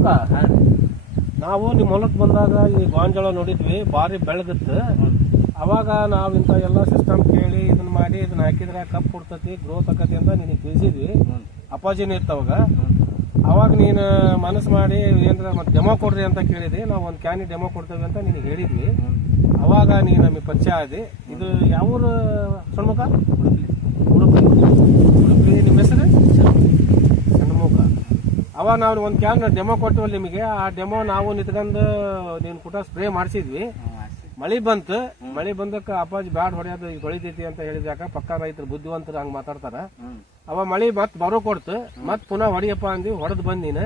ಷಣ್ಮುಖ ನಾವು ನಿಮ್ಮ ಹೊಲಕ್ಕೆ ಬಂದಾಗ ಈ ಗೋಂಜಾಳ ನೋಡಿದ್ವಿ, ಭಾರಿ ಬೆಳೆದಿತ್ತು. ಅವಾಗ ನಾವು ಇಂಥ ಎಲ್ಲ ಸಿಸ್ಟಮ್ ಕೇಳಿ ಇದನ್ನ ಮಾಡಿ ಇದನ್ನ ಹಾಕಿದ್ರೆ ಕಪ್ ಕೊಡ್ತತಿ ಗ್ರೋತ್ ಆಕತಿ ಅಂತ ನಿನಗೆ ತಿಳಿಸಿದ್ವಿ. ಅಪಾಜಿನ ಇತ್ತವಾಗ ಅವಾಗ ನೀನು ಮನಸ್ಸು ಮಾಡಿ ಏನರ ಮತ್ತೆ ಡೆಮೋ ಕೊಡ್ರಿ ಅಂತ ಕೇಳಿದ್ವಿ. ನಾವು ಒಂದು ಕ್ಯಾನಿ ಡೆಮೋ ಕೊಡ್ತೇವೆ ಅಂತ ನಿನಗೆ ಹೇಳಿದ್ವಿ. ಅವಾಗ ನೀನು ನಮಗೆ ಪರಿಚಯ ಆದಿ. ಇದು ಯಾವ ಊರು ಷಣ್ಮುಖ? ಅವಾಗ ನಾವು ಒಂದು ಕ್ಯಾನ್ ಡೆಮೋ ಕೊಟ್ಟವಲ್ಲ ನಿಮಗೆ ಆ ಡೆಮೋ ನಾವು ನಿಂತ್ಕೊಂಡು ನೀನು ಕುಟ ಸ್ಪ್ರೇ ಮಾಡಿಸಿದ್ವಿ. ಮಳಿ ಬಂತು. ಮಳಿ ಬಂದಕ್ಕೆ ಅಪ್ಪಾಜಿ ಬ್ಯಾಡ್ ಹೊಡೆಯೋದು ಈಗ ಹೊಳಿತೈತಿ ಅಂತ ಹೇಳಿದಾಗ ಪಕ್ಕ ರೈತರು ಬುದ್ಧಿವಂತರು ಹಂಗ ಮಾತಾಡ್ತಾರ. ಅವ ಮಳಿ ಮತ್ ಬರೋ ಕೊಡ್ತು. ಮತ್ ಪುನಃ ಹೊಡಿಯಪ್ಪ ಅಂದಿ ಹೊಡೆದ್ ಬಂದ್ ನೀನು.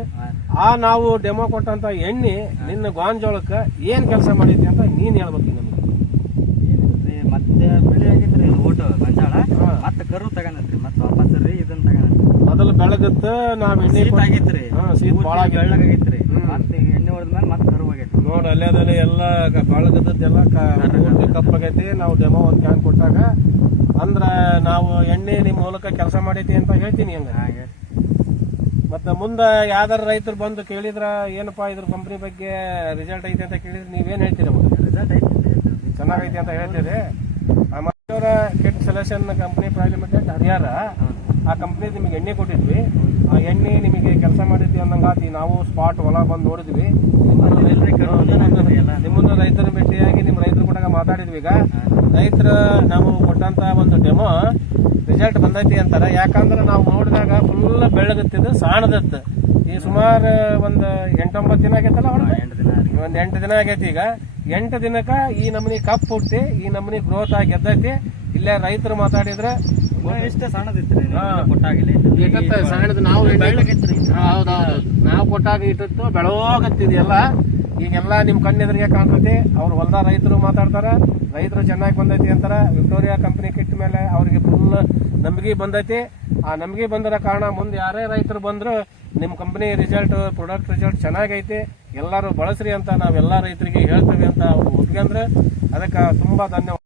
ಆ ನಾವು ಡೆಮೋ ಕೊಟ್ಟಂತ ಎಣ್ಣಿ ನಿನ್ನ ಗೋಂಜೋಳಕ್ಕ ಏನ್ ಕೆಲಸ ಮಾಡೈತಿ ಅಂತ ನೀನ್ ಹೇಳ್ಬೇಕು ನಮ್ಗೆ. ಮತ್ತೆ ಬೆಳೆ ಆಗೈತ್ರಿ ಊಟ ಗಂಜಾಳ. ಮತ್ತೆ ಕರು ತಗೊಂಡ್ರಿ ಮತ್ತೆ ವಾಪಸ್ ರೀ ಇದನ್ನ ತಗೊಂಡ್ರಿ ಮೊದಲು ಬೆಳಗತ್ತ ನಾವ್ ಎಣ್ಣೆ ಶೀತ ಕೊಟ್ಟು- ಆಗೈತ್ರಿ. ಹಾ, ಶೀತ ಭಾಳ ಆಗೈತಿ. ಬೆಳ್ಳಗಾಗೈತ್ರಿ. ಮತ್ತೆ ಈಗ ಎಣ್ಣೆ ಹೊಡೆದ್ಮೇಲೆ ಮತ್ತೆ ಕರು ಆಗೈತಿ ನೋಡ್ ಅಲ್ಲೇದಲ್ಲಿ ಎಲ್ಲ ಬೆಳಗದ್ದೆಲ್ಲ ಪೂರ್ತಿ ಕಪ್ಪಾಗೈತಿ ನಾವು ಡೆಮೋ ಒಂದ್ ಕ್ಯಾನ್ ಕೊಟ್ಟಾಗ ಅಂದ್ರ ನಾವು ಎಣ್ಣೆ ನಿಮ್ಮ ಮೂಲಕ ಕೆಲಸ ಮಾಡೈತಿ ಅಂತ ಹೇಳ್ತೀನಿ ಹಂಗ. ಹಾಗೆ. ಮತ್ತೆ ಮುಂದೆ ಯಾವ್ದಾರ ರೈತರು ಬಂದು ಕೇಳಿದ್ರ ಏನಪ್ಪಾ ಇದ್ರ ಕಂಪ್ನಿ ಬಗ್ಗೆ ರಿಸಲ್ಟ್ ಐತಿ ಅಂತ ಕೇಳಿದ್ರೆ ನೀವೇನ್ ಹೇಳ್ತೀರಿ ಅವಾಗ ರಿಸಲ್ಟ್ ಐತಿ ಚೆನ್ನಾಗೈತಿ ಅಂತ ಹೇಳ್ತೀರಿ. ಆ ಮತ್ತವರ kit solution company private limited ಹರಿಯಾರ. ಆ ಕಂಪ್ನಿ ನಿಮಗೆ ಎಣ್ಣೆ ಕೊಟ್ಟಿದ್ವಿ. ಆ ಎಣ್ಣೆ ನಿಮಗೆ ಕೆಲಸ ಮಾಡಿದ್ವಿ ಅನ್ನಂಗಾತಿ ನಾವು ಸ್ಪಾಟ್ ಹೊಲ ಬಂದು ನೋಡಿದ್ವಿ. ನಿಮ್ಮನ್ನು ರೈತರ ಭೇಟಿಯಾಗಿ ನಿಮ್ಮ ರೈತರ ಕೂಡ ಮಾತಾಡಿದ್ವಿ ಈಗ. ರೈತರ ನಾವು ಕೊಟ್ಟಂತ ಒಂದು ಡೆಮೋ ರಿಸಲ್ಟ್ ಬಂದೈತಿ ಅಂತಾರೆ. ಯಾಕಂದ್ರೆ ನಾವು ನೋಡಿದಾಗ ಫುಲ್ ಬೆಳಗತ್ತಿದ್ದು ಸಾಣದತ್ತ ಈ ಸುಮಾರು ಒಂದು ಎಂಟೊಂಬತ್ತು ದಿನ ಆಗೈತಲ್ಲ ಒಂದು ಎಂಟು ದಿನ ಆಗೈತಿ ಈಗ. ಎಂಟು ದಿನಕ್ಕ ಈ ನಮ್ಮನಿ ಕಪ್ ಹುಟ್ಟಿ ಈ ನಮನಿ ಗ್ರೋತ್ ಆಗಿ ಗೆದ್ದೈತಿ. ಇಲ್ಲೇ ರೈತರು ಮಾತಾಡಿದ್ರೆ ಇಷ್ಟ. ಕೊಟ್ಟಾಗಿಲ್ಲ ಸಣ್ಣದು ನಾವು ಹೌದೌದು. ನಾವು ಕೊಟ್ಟಾಗ ಇಟ್ಟಿತ್ತು ಬೆಳೋಗತ್ತಿದೆಯಲ್ಲ. ಈಗೆಲ್ಲ ನಿಮ್ ಕಣ್ಣೆದುರಿಗೆ ಕಾಣ್ತೈತಿ ಅವ್ರು ಹೊಲ್ದ ರೈತರು ಮಾತಾಡ್ತಾರ ರೈತರು ಚೆನ್ನಾಗಿ ಬಂದೈತಿ ಅಂತಾರ ವಿಕ್ಟೋರಿಯಾ ಕಂಪನಿ ಕಿಟ್ ಮೇಲೆ ಅವ್ರಿಗೆ ಫುಲ್ ನಂಬಿಕೆ ಬಂದೈತಿ. ಆ ನಂಬಿಕೆ ಬಂದರ ಕಾರಣ ಮುಂದೆ ಯಾರೇ ರೈತರು ಬಂದ್ರು ನಿಮ್ ಕಂಪನಿ ರಿಸಲ್ಟ್ ಪ್ರಾಡಕ್ಟ್ ರಿಸಲ್ಟ್ ಚೆನ್ನಾಗೈತಿ ಎಲ್ಲರೂ ಬಳಸ್ರಿ ಅಂತ ನಾವೆಲ್ಲ ರೈತರಿಗೆ ಹೇಳ್ತೇವೆ ಅಂತ ಅವ್ರು ಒಪ್ಕೊಂಡ್ರೆ ಅದಕ್ಕೆ ತುಂಬಾ ಧನ್ಯವಾದ.